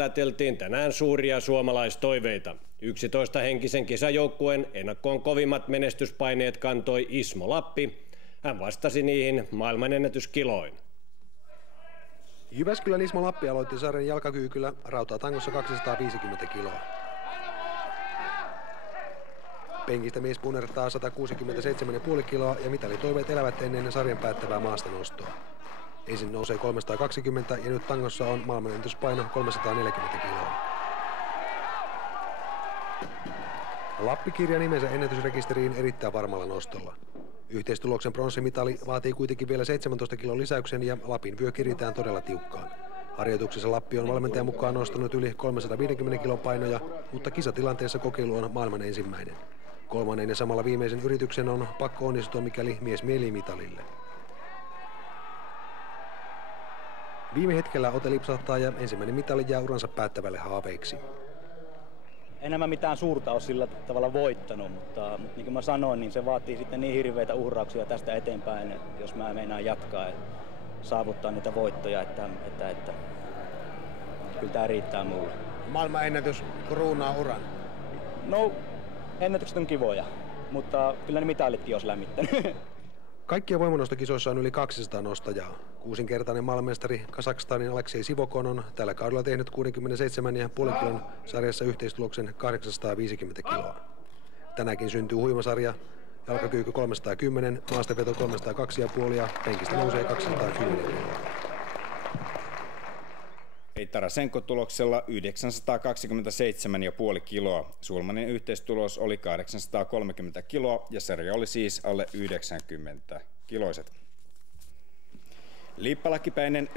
Ajateltiin tänään suuria suomalaistoiveita. 11-henkisen kisajoukkueen ennakkoon kovimmat menestyspaineet kantoi Ismo Lappi. Hän vastasi niihin maailmanennätyskiloin. Jyväskylän Ismo Lappi aloitti sarjan jalkakyykyllä rautatangossa 250 kiloa. Penkistä mies punertaa 167,5 kiloa ja mitalitoiveet elävät ennen sarjan päättävää maastanostoa. Ensin nousee 320 ja nyt tangossa on maailmanennätyspaino 340 kiloa. Lappi kirjaa nimensä ennätysrekisteriin erittäin varmalla nostolla. Yhteistuloksen pronssimitali vaatii kuitenkin vielä 17 kilon lisäyksen ja Lapin vyö kiritään todella tiukkaan. Harjoituksessa Lappi on valmentajan mukaan nostanut yli 350 kilon painoja, mutta kisatilanteessa kokeilu on maailman ensimmäinen. Kolmannen ja samalla viimeisen yrityksen on pakko onnistua, mikäli mies mielii mitalille. Viime hetkellä ote lipsahtaa ja ensimmäinen mitali jää uransa päättävälle haaveiksi. En nämä mitään suurta ole sillä tavalla voittanut, mutta niin kuin mä sanoin, niin se vaatii sitten niin hirveitä uhrauksia tästä eteenpäin, jos mä meinaan jatkaa ja saavuttaa niitä voittoja, että kyllä tämä riittää mulle. Maailman ennätys kruunaa uran. No, ennätykset on kivoja, mutta kyllä ne mitalitkin olisi lämmittänyt. Kaikkia voimanostokisoissa on yli 200 nostajaa. Kuusinkertainen maailmanmestari Kazakstanin Aleksei Sivokon on tällä kaudella tehnyt 67,5 kilon sarjassa yhteistuloksen 850 kiloa. Tänäänkin syntyy huimasarja, jalkakyykky 310, maastaveto 302,5 ja penkistä nousee 210 kiloa. Tarasenko tuloksella 927,5 kiloa. Sulmanin yhteistulos oli 830 kiloa ja sarja oli siis alle 90 kiloiset. Liippalakkipäinen